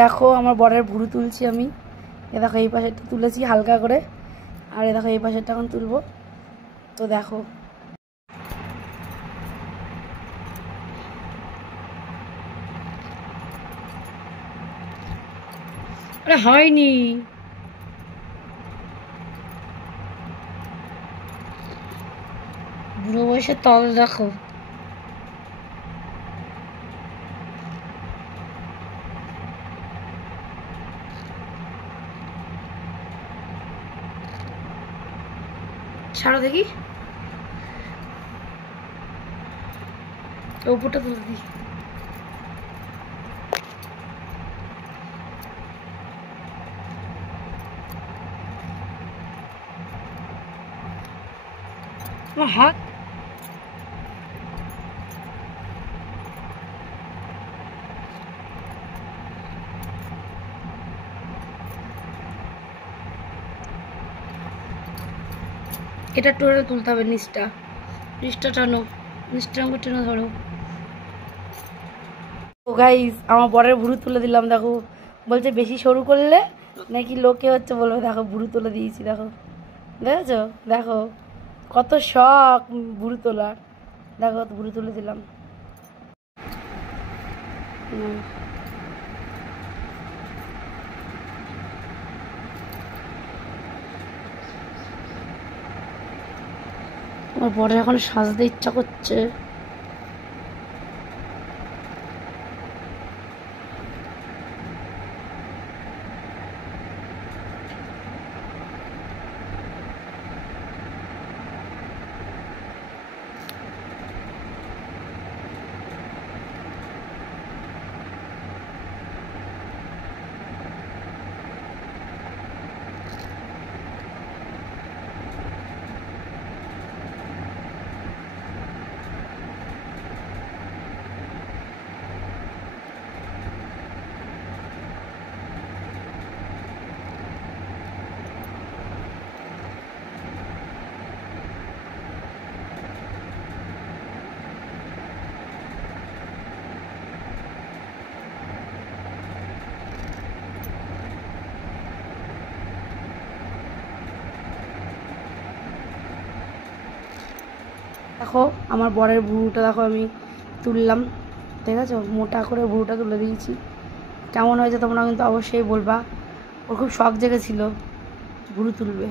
দেখো আমার বরের ভুরু তুলছি আমি। এ দেখো এই পাশেরটা তুলেছি হালকা করে, আর এ দেখো এই পাশেরটা এখন তুলবো। তো দেখো আরে হয়নি, বুড়ো বয়সের তল দেখো। ছাড়ো দেখি, উপরটা তুলে দিই। আমার হাত এটা টোরে তুলতে হবে, নিচটা টানো, নিচটা আমাকে টেনে ধরো। তো গাইস আমার বরের ভুরু তুলে দিলাম। দেখো বলছে বেশি সরু করলে নাকি লোকে হচ্ছে বলবে। দেখো ভুরু তুলে দিয়েছি, দেখো দেখেছো, দেখো কত শখ ভুরু তোলার। দেখো ভুরু তুলে দিলাম। আমার বরের এখন সাজতে ইচ্ছা করছে। দেখো আমার বরের ভুরুটা দেখো আমি তুললাম, ঠিক আছে, মোটা করে ভুরুটা তুলে দিয়েছি। কেমন হয়েছে তোমরা কিন্তু অবশ্যই বলবা। ওর খুব শখ জেগেছিল ভুরু তুলবে।